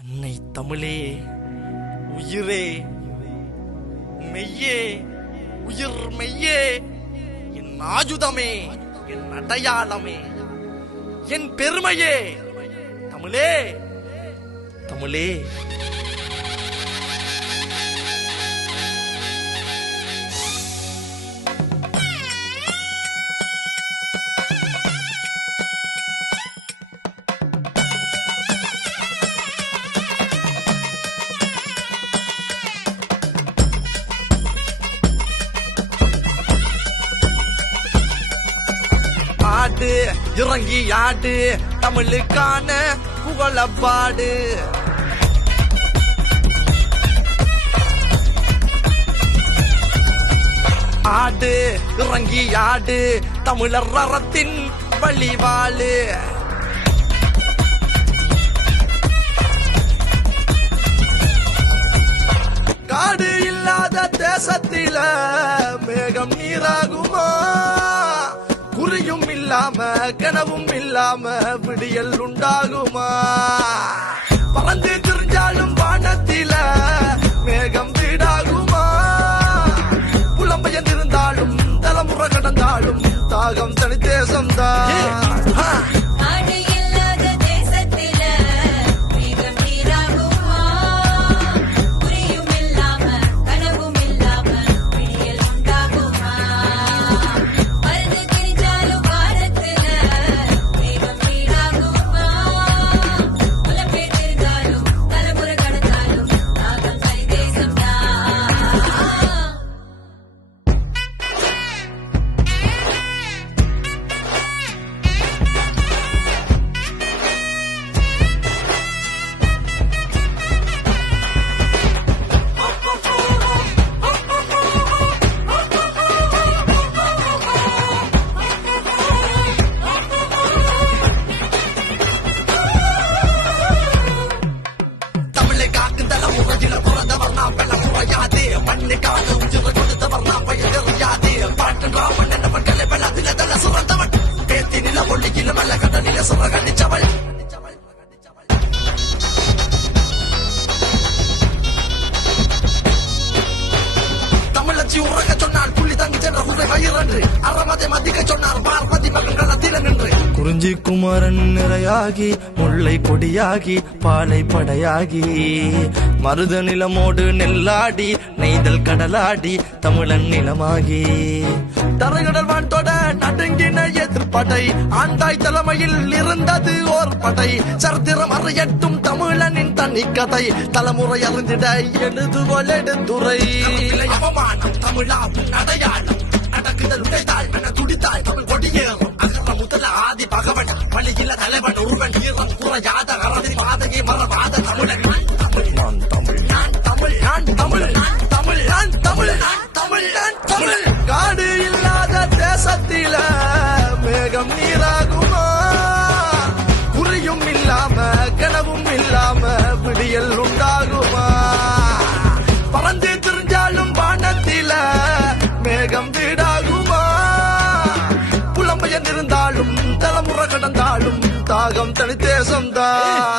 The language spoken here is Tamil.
அன்னை தமிழே, உயிரே மெய்யே, உயிர் மெய்யே, என் ஆயுதமே, என் அடையாளமே, என் பெருமையே, தமிழே தமிழே. ஆடு இறங்கி ஆடு, தமிழுக்கான புகழப்பாடு. ஆடு இறங்கி ஆடு, தமிழர் அறத்தின் வழிவாழு. காடு இல்லாத தேசத்தில மேகம் நீராகுமா? குறியும் இல்லாம கனவும் இல்லாம விடியல் உண்டாகுமா? பறந்து திரிஞ்சாலும் வானத்தில மேகம் வீடாகுமா? புலம்பெயர்ந்திருந்தாலும் தலைமுறை கடந்தாலும் தாகம் தனி தேசம்தான். தமிழச்சி உறக்க சொன்னார் புள்ளி தங்கி சென்ற குறை வயிறன்று அறமதை மதிக்க சொன்னார் பார்வதி மகன்கள் அதிலம் என்று. குறிஞ்சி குமரன் நிறையாகி முல்லை கொடியாகி பாலை படையாகி மருத நிலமோடு நெல்லாடி நெய்தல் கடலாடி தமிழன் நிலமாகி தரைகடல் வான்தொட நடுங்கின எதிர்ப்படை ஆண்டாய் தலைமையில் இருந்தது ஓர் படை. சரித்திரம் அறியட்டும் தமிழனின் தனி கதை தலைமுறை அறிந்திட எழுதுகோல் எடுத்துரை. அவமானம் தமிழாவின் அடையாளம் நடக்குதல் உடைத்தாள் என துடித்தாள் தமிழ் கொடியேறும் அகன்ற முதல ஆதி பகவன் வழியில தலைவன் ஒருவன் ஈரம் குறையாத அறதி பாதையை மறவாத தமிழன். நான் தமிழ் நான் தமிழ் நான் தமிழ் நான் தமிழ் நான் தமிழ் நான் தமிழ் நான் தமிழ். காடு இல்லாத தேசத்தில மேகம் நீராகுமா? குறியும் இல்லாம கனவும் இல்லாம விடியல் உண்டாகுமா? பறந்து திரிஞ்சாலும் வானத்தில மேகம் வீடாகுமா? புலம்பெயர்ந்திருந்தாலும் தலைமுறை கடந்தாலும் தாகம் தனி தேசம்தான்.